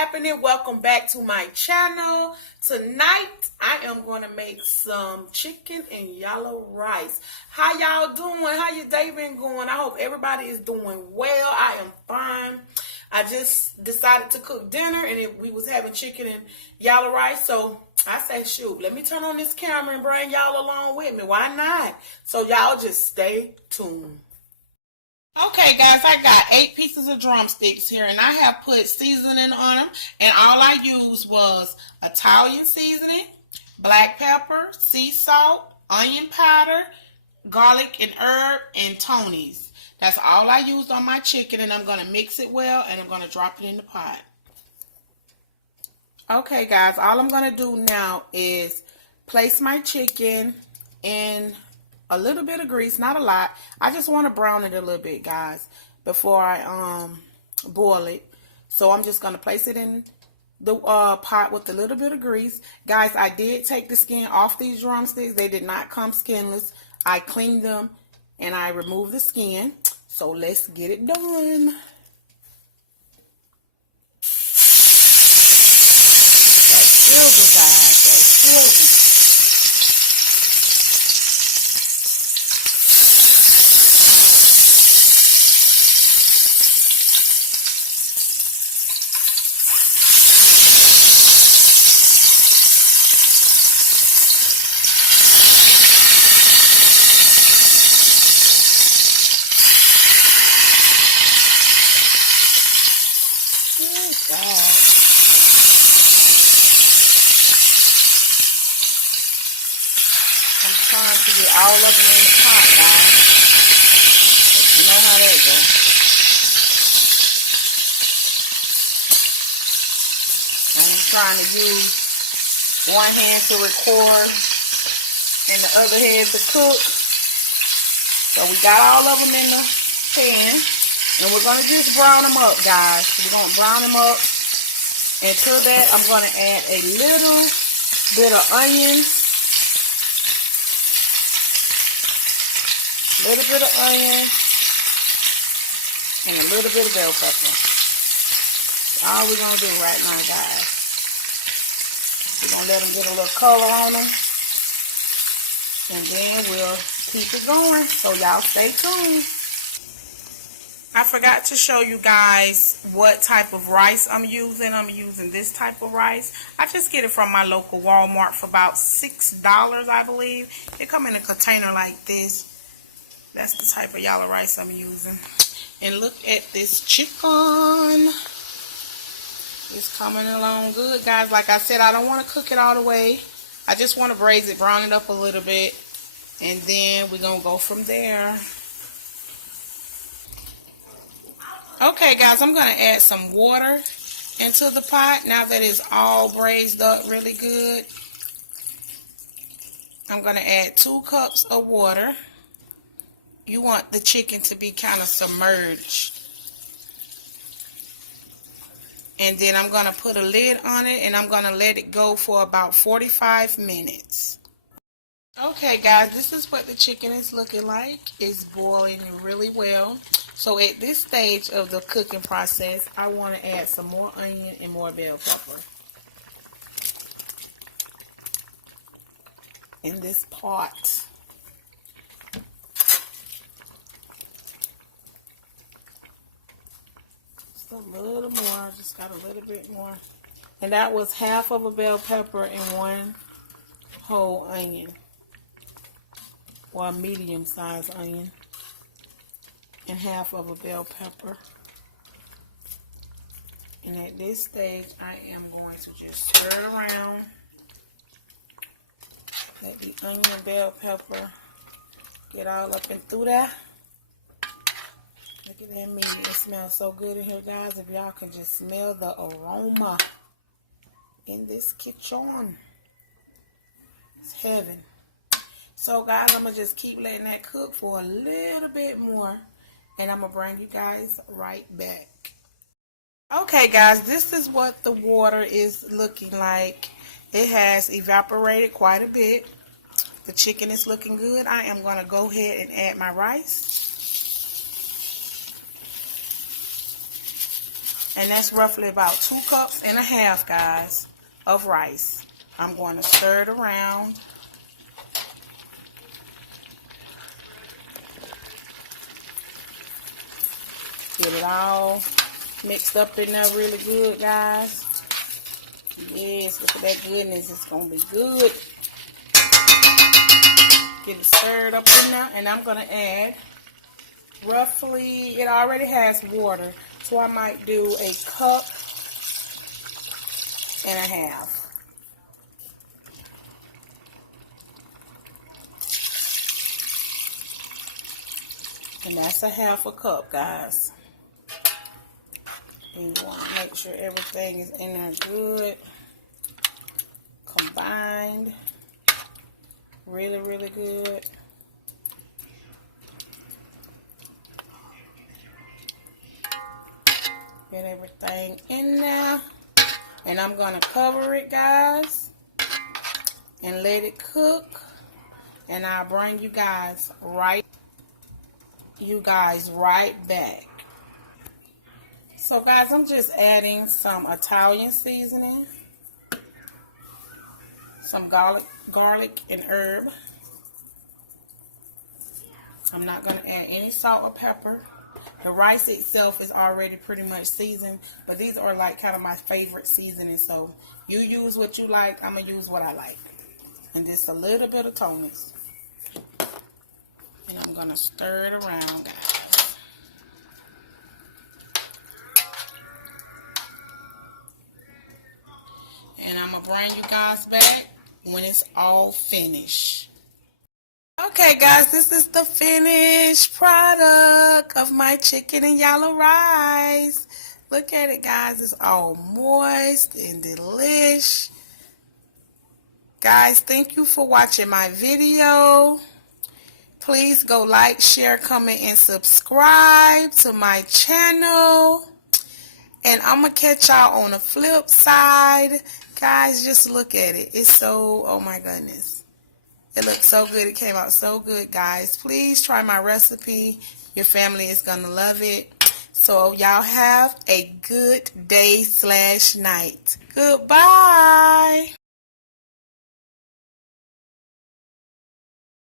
happening? Welcome back to my channel. Tonight I am going to make some chicken and yellow rice. How y'all doing? How your day been going? I hope everybody is doing well. I am fine. I just decided to cook dinner and we was having chicken and yellow rice, so I say, shoot, let me turn on this camera and bring y'all along with me. Why not? So y'all just stay tuned. Okay, guys, I got 8 pieces of drumsticks here, and I have put seasoning on them, and all I used was Italian seasoning, black pepper, sea salt, onion powder, garlic and herb, and Tony's. That's all I used on my chicken, and I'm going to mix it well, and I'm going to drop it in the pot. Okay, guys, all I'm going to do now is place my chicken in a little bit of grease, not a lot. I just want to brown it a little bit, guys, before I boil it. So I'm just going to place it in the pot with a little bit of grease. Guys, I did take the skin off these drumsticks. They did not come skinless. I cleaned them and I removed the skin. So let's get it done. That's silver, guys. That's silver. I'm trying to get all of them in the pot, guys. You know how that goes. I'm trying to use one hand to record and the other hand to cook. So we got all of them in the pan. And we're going to just brown them up, guys. We're going to brown them up. And to that, I'm going to add a little bit of onion. A little bit of onion. And a little bit of bell pepper. All we're going to do right now, guys. We're going to let them get a little color on them. And then we'll keep it going. So y'all stay tuned. I forgot to show you guys what type of rice I'm using. I'm using this type of rice. I just get it from my local Walmart for about $6, I believe. It come in a container like this. That's the type of yellow rice I'm using. And look at this chicken. It's coming along good, guys. Like I said, I don't want to cook it all the way. I just want to braise it, brown it up a little bit. And then we're going to go from there. Okay, guys, I'm going to add some water into the pot now that it's all braised up really good. I'm going to add 2 cups of water. You want the chicken to be kind of submerged. And then I'm going to put a lid on it and I'm going to let it go for about 45 minutes. Okay, guys, this is what the chicken is looking like. It's boiling really well. So at this stage of the cooking process, I want to add some more onion and more bell pepper in this pot. Just a little more. I just got a little bit more. And that was half of a bell pepper and 1 whole onion. Or a medium-sized onion. And half of a bell pepper. And at this stage, I am going to just stir it around. Let the onion and bell pepper get all up and through there. Look at that meat. It smells so good in here, guys. If y'all can just smell the aroma in this kitchen. It's heaven. So, guys, I'm going to just keep letting that cook for a little bit more. And I'm going to bring you guys right back. Okay, guys, this is what the water is looking like. It has evaporated quite a bit. The chicken is looking good. I am going to go ahead and add my rice. And that's roughly about 2.5 cups, guys, of rice. I'm going to stir it around. Get it all mixed up in there really good, guys. Yes, look at that goodness. It's going to be good. Get it stirred up in there. And I'm going to add roughly, it already has water, so I might do 1.5 cups. And that's 1/2 cup, guys. And you want to make sure everything is in there good, combined, really, really good. Get everything in there. And I'm going to cover it, guys, and let it cook. And I'll bring you guys right back. So, guys, I'm just adding some Italian seasoning, some garlic and herb. I'm not going to add any salt or pepper. The rice itself is already pretty much seasoned, but these are like kind of my favorite seasoning. So you use what you like. I'm going to use what I like. And just a little bit of Thomas. And I'm going to stir it around, guys. And I'm going to bring you guys back when it's all finished. Okay, guys, this is the finished product of my chicken and yellow rice. Look at it, guys. It's all moist and delish. Guys, thank you for watching my video. Please go like, share, comment, and subscribe to my channel. And I'm going to catch y'all on the flip side. Guys, just look at it. It's so, oh my goodness. It looks so good. It came out so good, guys. Please try my recipe. Your family is going to love it. So y'all have a good day/night. Goodbye.